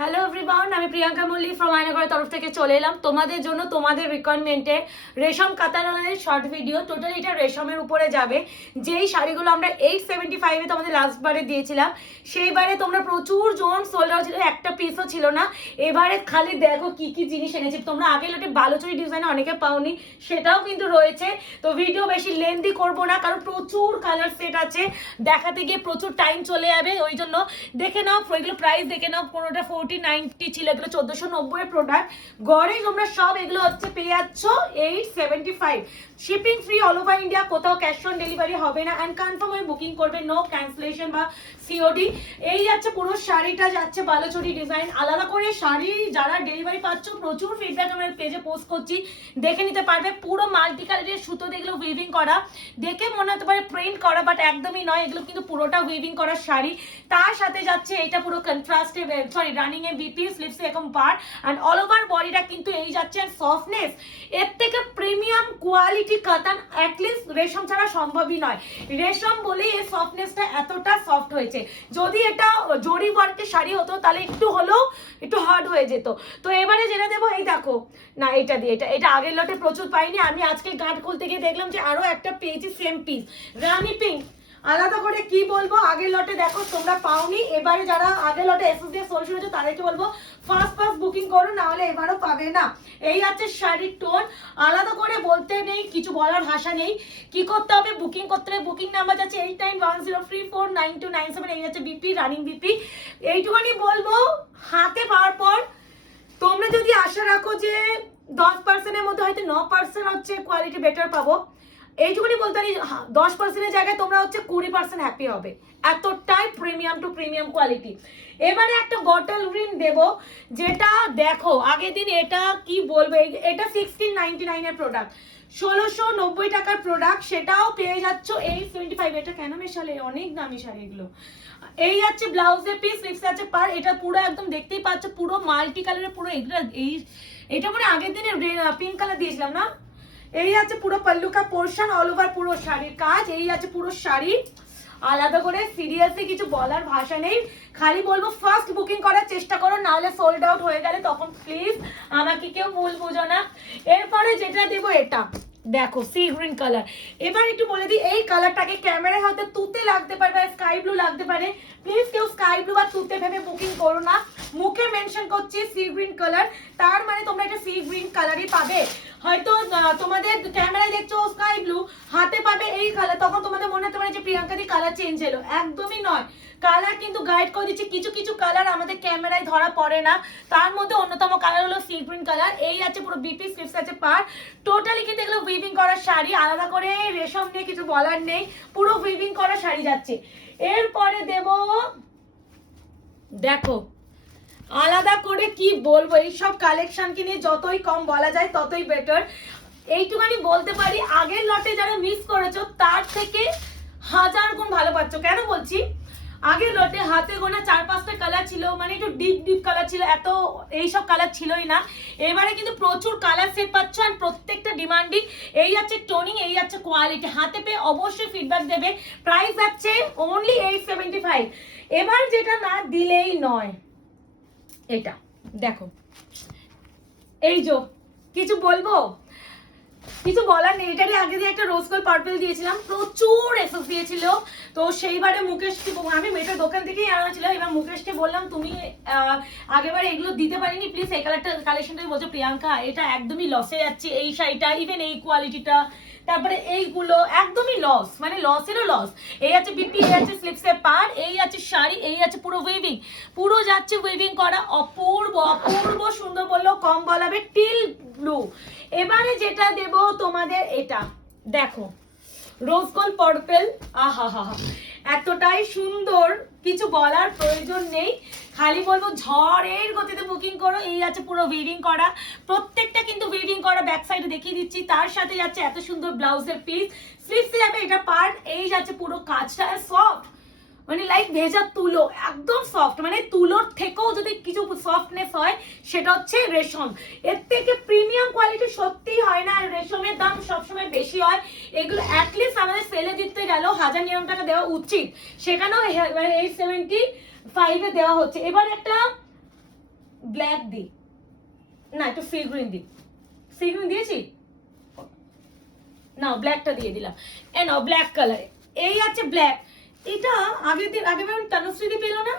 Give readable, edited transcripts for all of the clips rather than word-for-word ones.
Hello everyone, আমি Priyanka Mallick from আয়নাঘরের তরফ থেকে চলে এলাম তোমাদের জন্য তোমাদের রিকোয়ারমেন্টে রেশম কাতানের শর্ট ভিডিও। টোটালি এটা রেশমের উপরে যাবে। যেই শাড়িগুলো আমরা 875-এ তোমাদের লাস্টবারে দিয়েছিলাম, সেইবারে তোমরা প্রচুর জন সোল্ড আউট ছিল, একটা পিসও ছিল না। এবারে খালি দেখো কি কি জিনিস এনেছি। তোমরা আগে লোটে বালুচরি ডিজাইনে অনেকে পাওনি, সেটাও কিন্তু রয়েছে। তো ভিডিও বেশি লেন্দি করবো না, কারণ প্রচুর কালার সেট আছে, দেখাতে গিয়ে প্রচুর টাইম চলে যাবে। ওই জন্য দেখে নাও, এগুলো প্রাইস দেখে নাও। কোনোটা 4090 ছিল, এগুলো 1490 এর প্রোডাক্ট। গড়ে তোমরা সব এগুলো হচ্ছে পেয়ে যাচ্ছ 875। Shipping free all over India, কোথাও ক্যাশ অন ডেলিভারি হবে না। অ্যান্ড কনফার্ম হয়ে বুকিং করবে, নো ক্যান্সেলেশন বা সিওডি। এই যাচ্ছে পুরো শাড়িটা, যাচ্ছে বালুচরি ডিজাইন। আলাদা করে শাড়ি যারা ডেলিভারি পাচ্ছ, প্রচুর ফিডব্যাক আমার পেজে পোস্ট করছি, দেখে নিতে পারবে। পুরো মাল্টি কালারের সুতো দেখলো উইভিং করা, দেখে মনে হতে পারে প্রিন্ট করা, বাট একদমই নয়। এগুলো কিন্তু পুরোটা উইভিং করা শাড়ি। তার সাথে যাচ্ছে এটা পুরো কন্ট্রাস্টে, সরি রানিং এ বিপি স্লিপসে এরকম পার, অ্যান্ড অল ওভার বডিটা কিন্তু এই যাচ্ছে। আর সফটনেস এর থেকে প্রিমিয়াম কোয়ালিটি কাতান অ্যাটলিস্ট রেশম ছাড়া সম্ভবই নয়। রেশম বলেই এই সফটনেসটা এতটা সফট হয়েছে। যদি এটা জরি ওয়ার্কের শাড়ি হতো তাহলে একটু হলেও একটু হার্ড হয়ে যেত। তো এবারে যেটা দেবো, এই দেখো না, এটা দিয়ে এটা আগের লটে প্রচুর পাইনি। আমি আজকে গাঁট খুলতে গিয়ে দেখলাম যে আরো একটা পেয়েছি সেম পিস, রানি পিঙ্ক। আলাদা করে কি বলবো, আগের লটে দেখো তোমরা পাওনি। এবারে যারা আগের লটে এসএস দিয়ে সোল শুনেছো তাদেরকে বলবো ফার্স্ট বুকিং করো, না হলে এবারও পাবে না। এই আছে শাড়ির টোন, আলাদা করে বলতে নেই, কিছু বলার ভাষা নেই। কি করতে হবে, বুকিং করতে হবে। বুকিং নাম্বার যাচ্ছে 8910349297। এই হচ্ছে বিপি, রানিং বিপি। এইটুখানি বলবো, হাতে পাওয়ার পর তোমরা যদি আশা রাখো যে 10%-এর মধ্যে হয়তো 9% হচ্ছে কোয়ালিটি বেটার পাবো, এইটুকুনি বলতে পারি 10%-এর জায়গায় তোমরা হচ্ছে 20% হ্যাপি হবে। এতটাই প্রিমিয়াম টু প্রিমিয়াম কোয়ালিটি। এবারে একটা বটল গ্রিন দেব, যেটা দেখো আগের দিন এটা কি বলবো, এটা 1699 এর প্রোডাক্ট, 1690 টাকার প্রোডাক্ট, সেটাও পেয়ে যাচ্ছ 875। এটা কেন মেশালে, অনেক দামি শাড়ি এগুলো। এই যাচ্ছে ব্লাউজের পিস, স্লিভস আছে পার। এটা পুরো একদম দেখতেই পাচ্ছ, পুরো মাল্টি কালারের, পুরো এটা মানে আগের দিনে পিঙ্ক কালার দিয়েছিলাম না। এই আছে পুরো পল্লু কা পোর্শন, অল ওভার পুরো শাড়ির কাজ। এই আছে পুরো শাড়ি। আলাদা করে সিরিয়াসলি কিছু বলার ভাষা নেই। খালি বলবো ফার্স্ট বুকিং করার চেষ্টা করো, নাহলে সোল্ড আউট হয়ে গেলে তখন প্লিজ আমাকে কেউ ভুল বুঝো না। এরপরে যেটা দেবো, এটা দেখো সি গ্রিন কালার। এবার একটু বলে দিই, এই কালারটাকে ক্যামেরায় হয়তো তুতে লাগতে পারে বা স্কাই ব্লু লাগতে পারে। প্লিজ কেউ স্কাই ব্লু বা তুতে ভেবে বুকিং করো না। মুখে মেনশন করছি সি গ্রিন কালার, তার মানে তোমরা এটা সি গ্রিন কালারই পাবে। হয়তো তোমাদের ক্যামেরায় দেখছো স্কাই ব্লু, হাতে পাবে এই কালার, তখন তোমাদের মনে হতে পারে যে প্রিয়াঙ্কা দি কালার চেঞ্জ হলো। একদমই নয়, কালার কিন্তু গাইড করে দিচ্ছি। কিছু কিছু কালার আমাদের ক্যামেরায় ধরা পড়ে না, তার মধ্যে অন্যতম কালার হলো সি গ্রিন কালার। এই আছে পুরো বিপি, স্লিভস আছে পার। টোটালি কিন্তু এগুলো উইভিং করা শাড়ি, আলাদা করে রেশম নিয়ে কিছু বলার নেই, পুরো উইভিং করা শাড়ি যাচ্ছে। এরপরে দেব, দেখো আলাদা করে কি বলবো, এইসব কালেকশনকে নিয়ে যতই কম বলা যায় ততই বেটার। এইটুখানি বলতে পারি, আগের লটে যারা মিস করেছো তার থেকে 1000 গুণ ভালো পাচ্ছ। কেন বলছি, আগের লটে হাতে গোনা 4-5টা কালার ছিল, মানে একটু ডিপ ডিপ কালার ছিল, এত এইসব কালার ছিলই না। এবারে কিন্তু প্রচুর কালার সেট পাচ্ছ, আর প্রত্যেকটা ডিমান্ডিং। এই আছে টোনিং, এই আছে কোয়ালিটি। হাতে পেয়ে অবশ্যই ফিডব্যাক দেবে। প্রাইস আছে অনলি 875। এবার যেটা না দিলেই নয়, এটা দেখো, এই যে কিছু বলবো, কিছু বলার নেই। এটারই আগে দিয়ে একটা রোজ গোল্ড পার্পল দিয়েছিলাম, প্রচুর এসএস দিয়েছিল। তো সেইবারে মুকেশকে, আমি মেয়েটার দোকান থেকেই আনা ছিল, এবার মুকেশকে বললাম তুমি আগেবারে এগুলো দিতে পারিনি, প্লিজ এই কালারটা কালেকশনটা। বলছো প্রিয়াঙ্কা এটা একদমই লসে যাচ্ছে, এই শাড়িটা ইভেন এই কোয়ালিটিটা, তারপরে এইগুলো একদমই লস, মানে লসেরও লস। এই আছে বিপি, এই আছে স্লিপসে পার, এই আছে শাড়ি, এই আছে পুরো উইভিং, পুরো যাচ্ছে উইভিং করা। অপূর্ব অপূর্ব সুন্দর, বললেও কম বলাবে, টিল ব্লু। এবারে যেটা দেব তোমাদের, এটা দেখো রোজ গোল্ড পার্পল। আহা হা হা, এতটাই সুন্দর, কিছু বলার প্রয়োজন নেই। খালি বলবো ঝড়ের গতিতে বুকিং করো। এই আছে পুরো উইভিং করা, প্রত্যেকটা কিন্তু উইভিং করা, ব্যাক সাইডে দেখিয়ে দিচ্ছি। তার সাথে যাচ্ছে এত সুন্দর ব্লাউজের পিস, স্লিভসে যাবে এটা পার্ট। এই যাচ্ছে পুরো কাজটা সফট, মানে লাইক ভেজা তুলো, একদম সফট, মানে তুলোর থেকেও যদি কিছু সফটনেস হয় সেটা হচ্ছে রেশম। এর থেকে প্রিমিয়াম কোয়ালিটি সত্যিই হয় না, আর রেশমের দাম সবসময় বেশি হয়। এগুলো অ্যাটলিস্ট আমাদের সেলে দিতে গেলেও 1000 টাকা দেওয়া উচিত, সেখানেও 875 দেওয়া হচ্ছে। এবার একটা ব্ল্যাক দি না, একটু সি গ্রিন দি, সি গ্রিন দিয়েছি না, ব্ল্যাকটা দিয়ে দিলাম। এ নাও ব্ল্যাক কালার, এই আছে ব্ল্যাক। এটা আগের তনুশ্রীদি পেল না,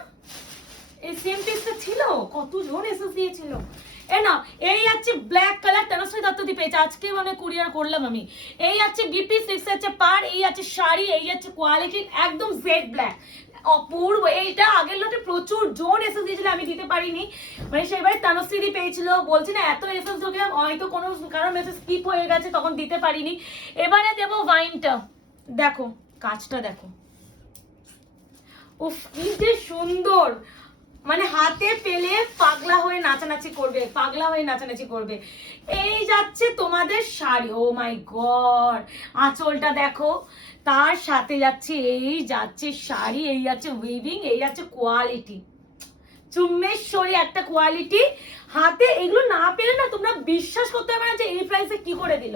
এই সেম পিসটা ছিল, কতজন এসএস দিয়েছিল। এ না, এই আছে ব্ল্যাক কালার, তনুশ্রী দত্তদি পেয়েছে, আজকে মানে কুরিয়ার করলাম আমি। এই আছে বিপি 6 আছে পার, এই আছে শাড়ি, এই আছে কোয়ালিটি একদম জেড ব্ল্যাক, অপূর্ব। এইটা আগের লটে প্রচুর জন এসএস দিয়েছিল, আমি দিতে পারিনি, মানে সেবারে তনুশ্রীদি পেয়েছিল। বলছি না এত এসএস ঢুকলাম, হয়তো কোনো কারণ মেসেজ স্কিপ হয়ে গেছে, তখন দিতে পারিনি। এবারে দেবো ওয়াইনটা, দেখো কাজটা দেখো, উফ কি যে সুন্দর, মানে হাতে পেলে পাগলা হয়ে নাচানাচি করবে, পাগলা হয়ে নাচানাচি করবে। এই যাচ্ছে তোমাদের শাড়ি, ও মাই গড, আঁচলটা দেখো, তার সাথে যাচ্ছে এই যাচ্ছে শাড়ি, এই যাচ্ছে উইভিং, এই যাচ্ছে কোয়ালিটি, চুম্বেশ্বরী একটা কোয়ালিটি। হাতে এগুলো না পেলে না তোমরা বিশ্বাস করতে পারবে না যে এই প্রাইসে কি করে দিল।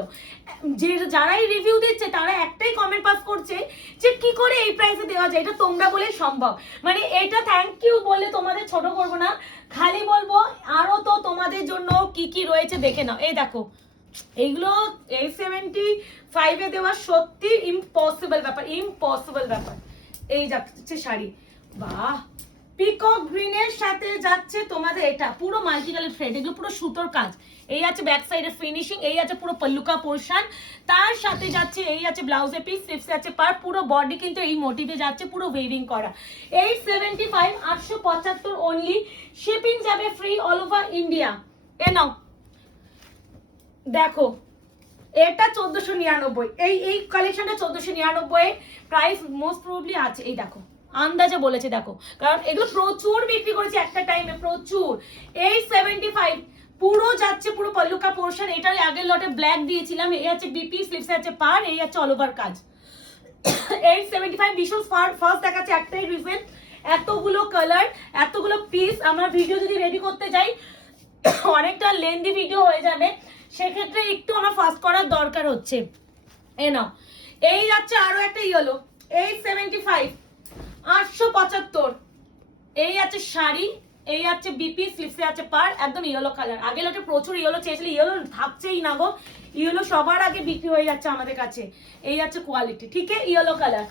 যে যারাই রিভিউ দিচ্ছে তারা একটাই কমেন্ট পাস করছে যে কি করে এই প্রাইসে দেওয়া যায়, এটা তোমরা বলে সম্ভব। মানে এটা থ্যাংক ইউ বলে তোমাদের ছোট করবো না, খালি বলবো আরো তো তোমাদের জন্য কি কি রয়েছে দেখে নাও। এই দেখো এইগুলো এই 75-এ দেওয়া সত্যি ইম্পসিবল ব্যাপার, ইম্পসিবল ব্যাপার। এই যাচ্ছে শাড়ি, বাহ, পিকক গ্রিনের সাথে যাচ্ছে তোমাদের এটা পুরো মাল্টি কালার থ্রেড, এগুলো পুরো সুতোর কাজ। এই আছে ব্যাক সাইডের ফিনিশিং, এই আছে পুরো পল্লুকা পোর্শন, তার সাথে যাচ্ছে এই আছে ব্লাউজের পিস, স্লিভস আছে পার, পুরো বডি কিন্তু এই মোটিভে যাচ্ছে, পুরো ওয়েভিং করা। এই 75 875 অনলি, শিপিং যাবে ফ্রি অল ওভার ইন্ডিয়া। এ নাও দেখো, এটা 1499, এই কালেকশনটা 1499, প্রাইস মোস্ট প্রবাবলি আছে, এই দেখো আন্দাজে বলেছে দেখো, কারণ এগুলো প্রচুর বিক্রি করেছে একটা টাইমে, প্রচুর। এই 75 পুরো যাচ্ছে পুরো পল্লুকা পোর্শন, এটার আগের লটে ব্ল্যাক দিয়েছিলাম, এই আছে বিপি, স্লিভস আছে পার, এই আছে অল ওভার কাজ। এই 75 ভীষণ ফার্স্ট দেখাচ্ছে, একটাই রিজন এতগুলো কালার, এতগুলো পিস, আমরা ভিডিও যদি রেডি করতে যাই অনেকটা লেন্দি ভিডিও হয়ে যাবে, সেক্ষেত্রে একটু আমার ফাস্ট করার দরকার হচ্ছে। এ নাও, এই যাচ্ছে আরো একটা ইয়েলো, এই 75 875, এই আছে শাড়ি, এই আছে বিপি, স্লিভসে আছে পার, একদম ইয়েলো কালার। আগে লোটে প্রচুর ইয়েলো চেয়েছিল, ইয়েলো থাকছেই না গো, ইয়েলো সবার আগে বিক্রি হয়ে যাচ্ছে আমাদের কাছে। এই আছে কোয়ালিটি, ঠিক আছে, ইয়েলো কালার।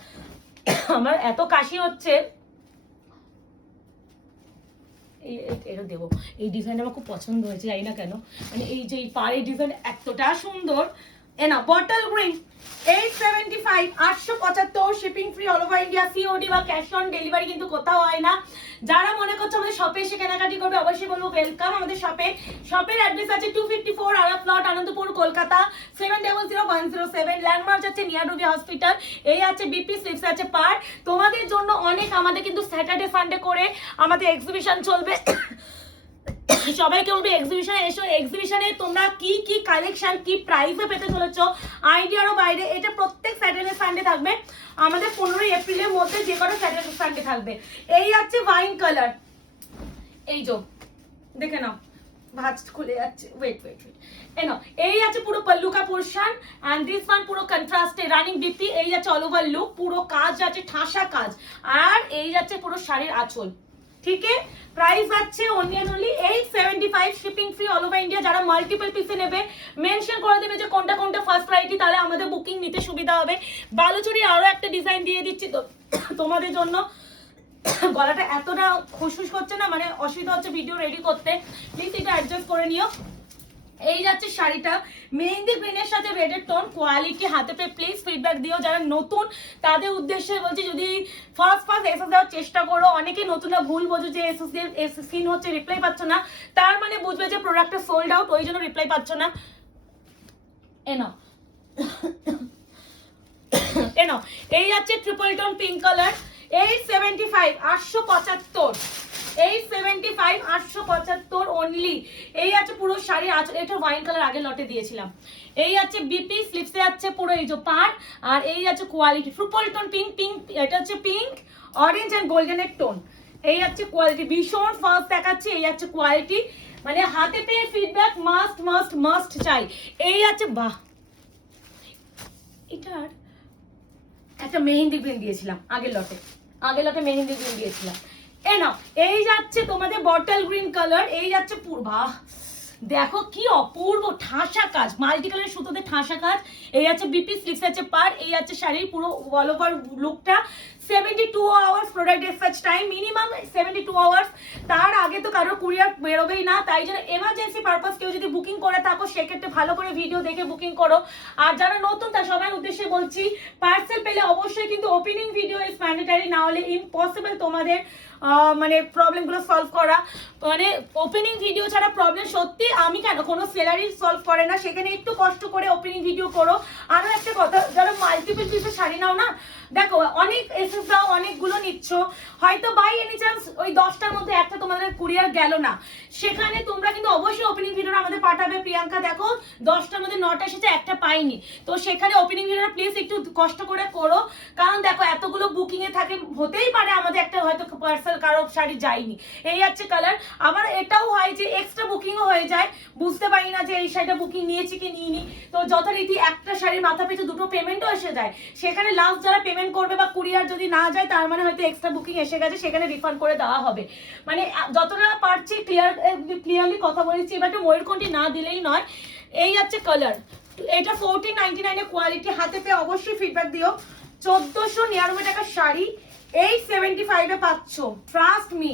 আমার এত কাশি হচ্ছে, এটা দেবো, এই ডিজাইনটা আমার খুব পছন্দ হয়েছে, জানি না কেন, মানে এই যে পাড়ের ডিজাইন এতটা সুন্দর। এ না বটল গ্রিন, এই 75 875, shipping free all over India, COD বা ক্যাশ অন ডেলিভারি কিন্তু কোথাও হয় না। যারা মনে করছো আমাদের শপে এসে কেনাকাটি করবে, অবশ্যই বলবো ওয়েলকাম আমাদের শপে। শপের অ্যাড্রেস আছে 254 আরা প্লট, আনন্দপুর, কলকাতা 700107, ল্যান্ডমার্ক আছে নিয়ার রুবি হসপিটাল। এই আছে বিপি, স্লিভস আছে পার। তোমাদের জন্য অনেক, আমাদের কিন্তু স্যাটারডে সানডে করে আমাদের এক্সিবিশন চলবে, সবাইকে বলবে এক্সিবিশনে এসো, এক্সিবিশনে তোমরা কি কি কালেকশন কি প্রাইসে পেতে চলেছ আইডিয়ারও বাইরে। এটা প্রত্যেক স্যাটারডে সানডে থাকবে, আমাদের 15 এপ্রিলের মধ্যে যে কোনো স্যাটারডে সানডে থাকবে। এই আছে ওয়াইন কালার, এই যে দেখে নাও ভাঁজ খুলে যাচ্ছে, ওয়েট ওয়েট ওয়েট, এই আছে পুরো পল্লুকা পোর্শন, এন্ড দিস ওয়ান পুরো কন্ট্রাস্টে রানিং বিপি, এই আছে অল ওভার লুক, পুরো কাজ আছে ঠাসা কাজ, আর এই যাচ্ছে পুরো শাড়ির আঁচল, ঠিক আছে। প্রাইস আছে only and only 875, shipping free all over India. যারা মাল্টিপল পিসে নেবে মেনশন করে দেবে যে কোনটা কোনটা ফার্স্ট প্রায়োরিটি, তাহলে আমাদের বুকিং নিতে সুবিধা হবে। বালুচুরি আরো একটা ডিজাইন দিয়ে দিচ্ছি তো তোমাদের জন্য, গলাটা এতটা খুশখুশ করছে না, মানে অসুবিধা হচ্ছে ভিডিও রেডি করতে, প্লিজ এটা অ্যাডজাস্ট করে নিও। এই যাচ্ছে শাড়িটা মেহেন্দি গ্রিনের সাথে রেডের টোন, কোয়ালিটি হাতে পেয়ে প্লিজ ফিডব্যাক দিও। যারা নতুন তাদের উদ্দেশ্যে বলছি, যদি ফার্স্ট এসএস দেওয়ার চেষ্টা করো, অনেকে নতুনরা ভুল বোঝো যে এসএস সিন হচ্ছে রিপ্লাই পাচ্ছ না, তার মানে বুঝবে যে প্রোডাক্টটা সোল্ড আউট, ওই জন্য রিপ্লাই পাচ্ছ না। এই যাচ্ছে ট্রিপল টোন পিঙ্ক কালার, এই 75 875, এই 75 875 অনলি। এই আছে পুরো শাড়ি আঁচল, এটা ওয়াইন কালার আগে লটে দিয়েছিলাম। এই আছে বিপি, স্লিভসে আছে পুরো এই যে পার, আর এই আছে quality triple tone pink, pink এটা হচ্ছে পিঙ্ক অরেঞ্জ এন্ড গোল্ডেনের টোন। এই আছে কোয়ালিটি ভীষণ ফাস্ট দেখাচ্ছে, এই আছে কোয়ালিটি, মানে হাতে পেয়ে ফিডব্যাক মাস্ট মাস্ট মাস্ট চাই। এই আছে বাহ, এটার একটা মেহেন্দি গ্রিন দিয়েছিলাম আগের লটে মেহেন্দি গ্রিন দিয়েছিলাম। এ নাও, এই যাচ্ছে তোমাদের বটল গ্রিন কালার, এই যাচ্ছে পূর্বা, দেখো কি অপূর্ব ঠাসা কাজ, মাল্টি কালারের সুতোতে ঠাসা কাজ। এই আছে বিপি স্লিভস আছে পার, এই আছে শাড়ির পুরো অল ওভার লুকটা। 72 hours product dispatch time, minimum 72 hours. তার আগে তো কারো কুরিয়ার বেরোবেই না, তাই জন্য এমার্জেন্সি পারপাস কেউ যদি বুকিং করে থাকো সেক্ষেত্রে ভালো করে ভিডিও দেখে বুকিং করো। আর যারা নতুন তার সবার উদ্দেশ্যে বলছি, পার্সেল পেলে অবশ্যই কিন্তু ওপেনিং ভিডিও ইজ ম্যান্ডেটারি, না হলে ইম্পসিবল তোমাদের মানে প্রবলেমগুলো সলভ করা। মানে ওপেনিং ভিডিও ছাড়া প্রবলেম সত্যি আমি কেন কোনো সেলারি সলভ করে না, সেখানে একটু কষ্ট করে ওপেনিং ভিডিও করো। আরো একটা কথা, যারা মাল্টিপল পিসের শাড়ি নাও না, দেখো অনেক এসএস দাও, অনেকগুলো নিচ্ছ, হয়তো বাই এনি চান্স ওই 10টার মধ্যে একটা তোমাদের কুরিয়ার গেল না, সেখানে তোমরা কিন্তু অবশ্যই ওপেনিং ভিডিওটা আমাদের পাঠাবে, প্রিয়াঙ্কা দেখো 10টার মধ্যে 9টা এসেছে, একটা পাইনি। তো সেখানে ওপেনিং ভিডিওটা প্লিজ একটু কষ্ট করে করো, কারণ দেখো এতগুলো বুকিং এ থাকে, হতেই পারে আমাদের একটা হয়তো পার্সেল কারো শাড়ি যায়নি। এই হচ্ছে কালার। আবার এটাও হয় যে এক্সট্রা বুকিংও হয়ে যায়, বুঝতে পারি না যে এই শাড়িটা বুকিং নিয়েছি কি নিইনি, তো যথারীতি একটা শাড়ির মাথা পিছু দুটো পেমেন্টও এসে যায়, সেখানে লাস্ট যারা পেমেন্ট করবে বা কুরিয়ার যদি না যায় তার মানে হয়তো এক্সট্রা বুকিং এসে গেছে, সেখানে রিফান্ড করে দেওয়া হবে। মানে যতটা পারছি ক্লিয়ারলি কথা বলেছি, এবার একটু ময়ূরকণ্ঠী না দিলেই নয়। এই হচ্ছে কালার, এটা 1499 এর কোয়ালিটি, হাতে পেয়ে অবশ্যই ফিডব্যাক দিও। 1499 টাকার শাড়ি 875 এ পাচ্ছ, ট্রাস্ট মি।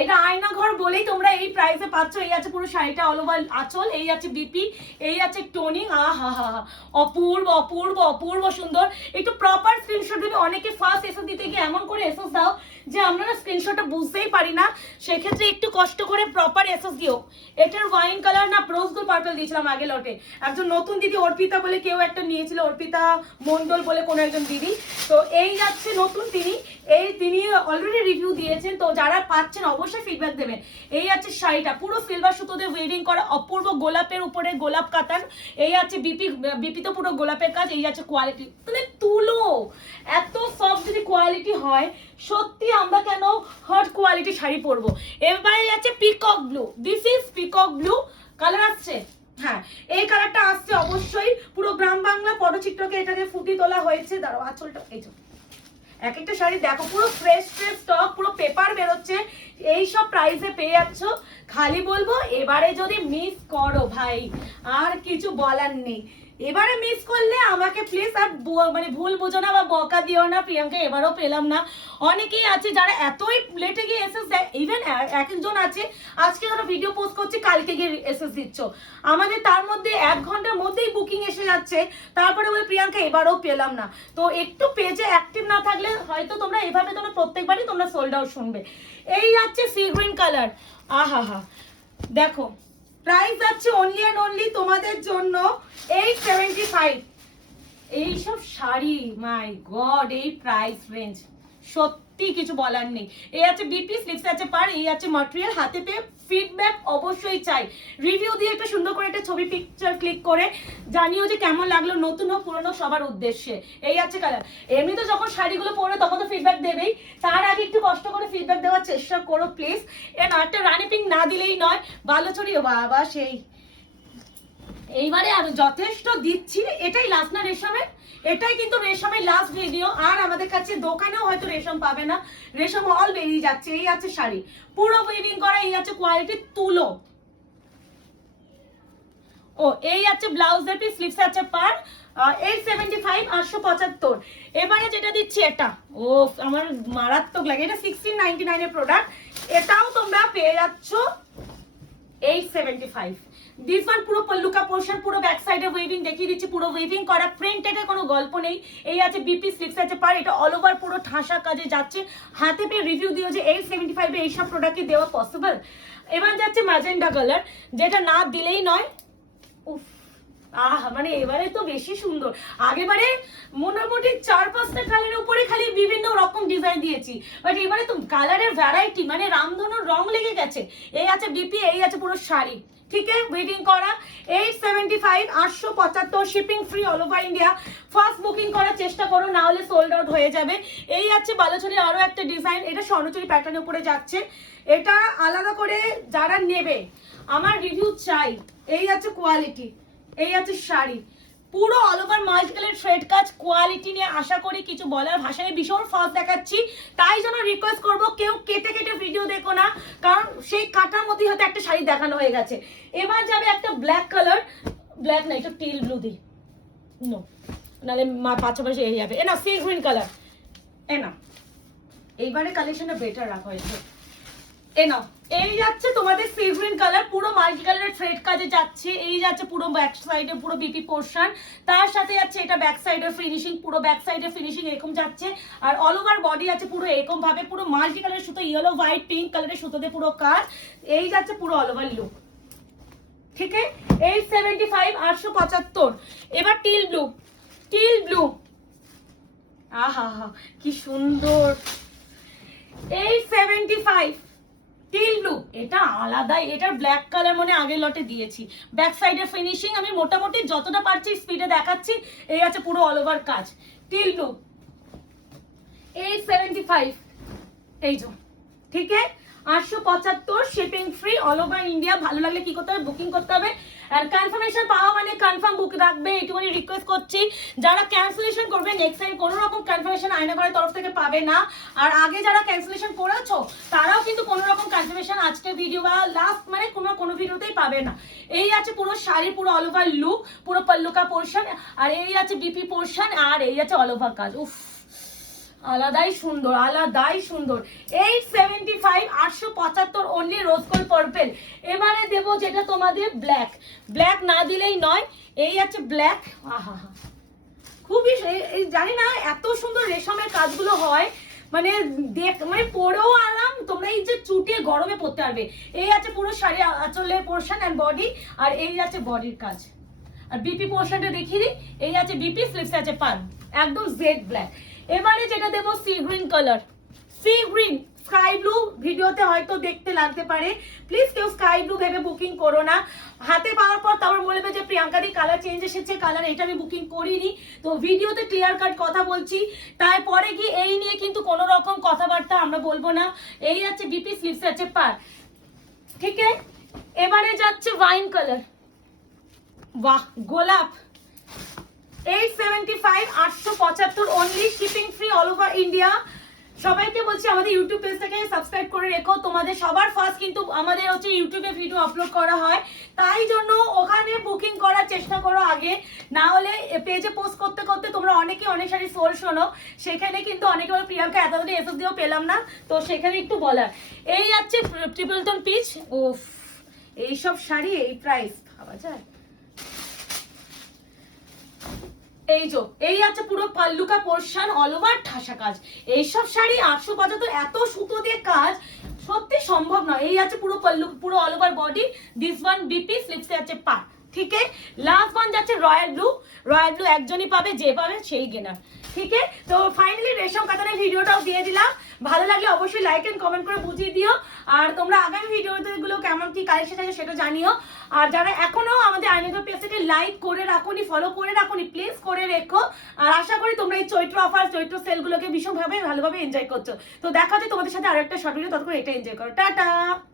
এটা আয়না ঘর বলেই তোমরা এই প্রাইসে পাচ্ছ। এই আছে পুরো শাড়িটা অল ওভার আঁচল, এই আছে বিপি, এই আছে টোনিং, আহা হা হা, অপূর্ব অপূর্ব অপূর্ব সুন্দর। একটু প্রপার স্ক্রিনশট দেবে, অনেকে ফার্স্ট এসএস দিতে গিয়ে এমন করে এসএস দাও যে আমরা না স্ক্রিনশটটা বুঝতেই পারি না, সেক্ষেত্রে একটু কষ্ট করে প্রপার এসএস দিও। এটার ওয়াইন কালার না রোজ গোল্ড পার্পল দিয়েছিলাম আগে লটে, একজন নতুন দিদি অর্পিতা বলে কেউ একটা নিয়েছিল, অর্পিতা মন্ডল বলে কোনো একজন দিদি, তো এই যাচ্ছে নতুন তিনি অলরেডি রিভিউ দিয়েছেন, তো যারা পাচ্ছেন অবশ্যই ফিডব্যাক দেবেন। এই আছে শাড়িটা পুরো সিলভার সুতোতে ওয়েভিং করা, অপূর্ব গোলাপের উপরে গোলাপ কাতান, এই আছে বিপি তো পুরো গোলাপের কাজ। এই আছে কোয়ালিটি, মানে তুলো এত সফট যদি কোয়ালিটি হয়, সত্যি আমরা কেন হট কোয়ালিটি শাড়ি পরবো। এবারে আছে peacock blue, this is peacock blue colour আসছে, হ্যাঁ এই কালারটা আসছে অবশ্যই। পুরো গ্রাম বাংলা পটচিত্রকে এটাকে ফুটি তোলা হয়েছে। দাঁড়াও আঁচলটা, এই যে এক একটা শাড়ি দেখো পুরো ফ্রেশ স্টক, পুরো পেপার বেরোচ্ছে, এই সব প্রাইসে পেয়ে যাচ্ছ। খালি বলবো এবারে যদি মিস করো ভাই আর কিছু বলার নেই, এবারে মিস করলে আমাকে প্লিজ আর মানে ভুল বুঝো না বা বকা দিও না, প্রিয়াঙ্কা এবারও পেলাম না। অনেকেই আছে যারা এতই লেটে গিয়ে এসএস দেয়, ইভেন এক একজন আছে আজকে ধরো ভিডিও পোস্ট করছে কালকে গিয়ে এসএস দিচ্ছ, আমাদের তার মধ্যে 1 ঘন্টার মধ্যেই বুকিং এসে যাচ্ছে, তারপরে বলে প্রিয়াঙ্কা এবারও পেলাম না। তো একটু পেজে অ্যাক্টিভ না থাকলে হয়তো তোমরা এভাবে তোমরা প্রত্যেকবারই তোমরা সোল্ড আউট শুনবে। এই যাচ্ছে সি গ্রিন কালার, আহা হা, দেখো প্রাইস যাচ্ছে অনলি এন্ড অনলি তোমাদের জন্য 875। এইসব শাড়ি মাই গড, এই প্রাইস রেঞ্জ সত্যি কিছু বলার নেই। এই আছে বিপি স্লিভস আছে পার, এই আছে ম্যাটেরিয়াল, হাতে পেয়ে ফিডব্যাক অবশ্যই চাই, রিভিউ দিয়ে একটা সুন্দর করে একটা ছবি পিকচার ক্লিক করে জানিও যে কেমন লাগলো, নতুন হোক পুরনো সবার উদ্দেশ্যে। এই আছে কালার, এমনি তো যখন শাড়িগুলো পরে তখন তো ফিডব্যাক দেবেই, তার আগে একটু কষ্ট করে ফিডব্যাক দেওয়ার চেষ্টা করো প্লিজ। এর একটা রানি পিঙ্ক না দিলেই নয়, বালুচরি বাবা সেই। এইবারে আমি যথেষ্ট দিচ্ছি, এটাই লাস্ট না রেশমের, এটাই কিন্তু রেশমের লাস্ট ভিডিও, আর আমাদের কাছে দোকানেও হয়তো রেশম পাবে না, রেশম অল বেরিয়ে যাচ্ছে। এই আছে শাড়ি পুরো উইভিং করা, এই আছে কোয়ালিটি তুলো। ও এই আছে ব্লাউজের পিস, স্লিভস আছে পার, 875 875। এবারে যেটা দিচ্ছি এটা, ও আমার মারাত্মক লাগে, এটা 1699 এর প্রোডাক্ট, এটাও তোমরা পেয়ে যাচ্ছ 875। দিস ওয়ান পুরো পল্লুকা পোর্শন, পুরো ব্যাক সাইডে ওয়েভিং দেখিয়ে দিচ্ছি, পুরো ওয়েভিং করা, প্রিন্টেড এর কোনো গল্প নেই। এই আছে বিপি স্লিভস আছে পার, এটা অল ওভার পুরো ঠাসা কাজে যাচ্ছে, হাতে পেয়ে রিভিউ দিও যে 875 এ এইসব প্রোডাক্টে দেওয়া পসিবল। এবার যাচ্ছে ম্যাজেন্ডা কালার, যেটা না দিলেই নয়, উফ আহা, মানে এবারে তো বেশি সুন্দর। আগেবারে মোটামুটি 4-5টা কালারের উপরে খালি বিভিন্ন রকম ডিজাইন দিয়েছি, বাট এবারে তো কালারের ভ্যারাইটি, মানে রামধনুর রং লেগে গেছে। এই আছে বিপি, এই আছে পুরো শাড়ি, ঠিক আছে ওয়েটিং করা 875 875, shipping free all over India. First booking করার চেষ্টা করো, না হলে সোল্ড আউট হয়ে যাবে। এই আছে বালুচরীর আরো একটা ডিজাইন, এটা স্বর্ণচুরি প্যাটার্নের উপরে যাচ্ছে, এটা আলাদা করে যারা নেবে আমার রিভিউ চাই। এই আছে কোয়ালিটি, এই আছে শাড়ি, পুরো all over multi colour thread কাজ, কোয়ালিটি নিয়ে আশা করি কিছু বলার ভাষা নেই, ভীষণ ফাস্ট দেখাচ্ছি। তাই জন্য রিকোয়েস্ট করবো কেউ কেটে কেটে ভিডিও দেখো না, কারণ সেই কাটার মধ্যেই হয়তো একটা শাড়ি দেখানো হয়ে গেছে। এবার যাবে একটা ব্ল্যাক কালার, ব্ল্যাক না একটু টিল ব্লু দিই, নো নাহলে পাশাপাশি এই যাবে। এ না সি গ্রিন কালার, এ না এইবারে কালেকশনটা বেটার রাখা হয়েছে। এ নাও, এই যাচ্ছে তোমাদের সি গ্রিন কালার, পুরো মাল্টি কালারের থ্রেড কাজে যাচ্ছে। এই যাচ্ছে পুরো ব্যাক সাইডে পুরো বিপি পোর্শন, তার সাথে যাচ্ছে এটা ব্যাক সাইডের ফিনিশিং, পুরো ব্যাক সাইডের ফিনিশিং এরকম যাচ্ছে। আর অল ওভার বডি আছে পুরো এরকম ভাবে, পুরো মাল্টি কালারের সুতো, ইয়েলো হোয়াইট পিঙ্ক কালারের সুতোতে পুরো কাজ। এই যাচ্ছে পুরো অল ওভার লুক, ঠিক আছে। 875, 875। এবার টিল ব্লু, টিল ব্লু, আহা হা কি সুন্দর। 875 টিল ব্লু, এটা আলাদাই, এটার ব্ল্যাক কালার মানে আগের লটে দিয়েছি। ব্যাক সাইডের ফিনিশিং আমি মোটামুটি যতটা পারছি স্পিডে দেখাচ্ছি। এই আছে পুরো অল ওভার কাজ, টিল ব্লু 875, এই যে, ঠিক আছে। 875, shipping free, all over India. ভালো লাগলে কি করতে হবে, বুকিং করতে হবে। আর কনফার্মেশন পাওয়া মানে কনফার্ম বুক রাখবে, এইটুকুনি রিকোয়েস্ট করছি। যারা ক্যান্সেলেশন করবে নেক্সট টাইম কোনো রকম কনফার্মেশন আয়নাঘরের তরফ থেকে পাবে না। আর আগে যারা ক্যান্সেলেশন করেছো তারাও কিন্তু কোনো রকম কনফার্মেশন আজকের ভিডিও বা লাস্ট মানে কোনো ভিডিওতেই পাবে না। এই আছে পুরো শাড়ি, পুরো অল ওভার লুক, পুরো পল্লুকা পোর্শন, আর এই আছে বিপি পোর্শন, আর এই আছে অল ওভার কাজ। উফ, আলাদাই সুন্দর, আলাদাই সুন্দর। 875, 875 অনলি রোজ গোল্ড পার্পল। এবারে দেবো যেটা তোমাদের ব্ল্যাক, ব্ল্যাক না দিলেই নয়। এই আছে ব্ল্যাক, আহা হা খুবই জানি না এত সুন্দর রেশমের কাজগুলো হয়, মানে মানে পরেও আরাম, তোমরা এই যে চুটিয়ে গরমে পরতে পারবে। এই আছে পুরো শাড়ি আঁচলের পোর্শন এন্ড বডি, আর এই আছে বডির কাজ। আর বিপি পোর্শনটা দেখিয়ে দিই, এই আছে বিপি, স্লিভস আছে পান, একদম জেড ব্ল্যাক। এবারে যেটা দেবো sea green colour, sea green sky blue, ভিডিওতে হয়তো দেখতে লাগতে পারে, প্লিজ কেউ স্কাই ব্লু ভেবে বুকিং করো না। হাতে পাওয়ার পর তারপর বলবে যে প্রিয়াঙ্কা দি কালার চেঞ্জ এসেছে, কালার এটা আমি বুকিং করিনি। তো ভিডিওতে ক্লিয়ার কাট কথা বলছি, তারপরে কি এই নিয়ে কিন্তু কোনো রকম কথাবার্তা আমরা বলবো না। এই আছে বিপি, স্লিভস আছে পার, ঠিক আছে। এবারে যাচ্ছে ওয়াইন কালার, বাহ গোলাপ। 875, 875 only, shipping free, all over India. সবাইকে বলছি আমাদের ইউটিউব পেজটাকে সাবস্ক্রাইব করে রেখো, তোমাদের সবার ফার্স্ট কিন্তু আমাদের হচ্ছে ইউটিউবে ভিডিও আপলোড করা হয়, তাই জন্য ওখানে বুকিং করার চেষ্টা করো আগে, না হলে পেজে পোস্ট করতে করতে তোমরা অনেকে অনেক সারি সোল শোনো, সেখানে কিন্তু অনেকে বলে প্রিয়াঙ্কা এতদিন এসএস দিয়েও পেলাম না, তো সেখানে একটু বলার। এই আছে ট্রিপল টোন পিচ, ওফ এইসব শাড়ি এই প্রাইস ভাবা যায়। এই যে এই আছে পুরো পাল্লুকা পোর্শন, অল ওভার ঠাসা কাজ। এইসব শাড়ি 875 এত সুতো দিয়ে কাজ সত্যি সম্ভব নয়। এই আছে পুরো পাল্লু, পুরো all over body, this one BP, স্লিভসে আছে পা, ঠিক আছে। লাস্ট ওয়ান যাচ্ছে রয়্যাল ব্লু, রয়্যাল ব্লু একজনই পাবে, যে পাবে সেই গেনার, ঠিক আছে। তো ফাইনালি রেশম কাতানের ভিডিওটাও দিয়ে দিলাম, ভালো লাগলে অবশ্যই লাইক এন্ড কমেন্ট করে বুঝিয়ে দিও। আর তোমরা আগামী ভিডিওগুলো কেমন কি কালেকশন আছে সেটা জানিও। আর যারা এখনো আমাদের আইনিকা পেজটাকে লাইক করে রাখোনি, ফলো করে রাখোনি, প্লিজ করে রেখো। আর আশা করি তোমরা এই চৈত্র অফার, চৈত্র সেলগুলোকে ভীষণভাবে ভালোভাবে এনজয় করছো। তো দেখা হচ্ছে তোমাদের সাথে আরো একটা শর্ট ভিডিও, ততক্ষণ এটা এনজয় করো, টাটা।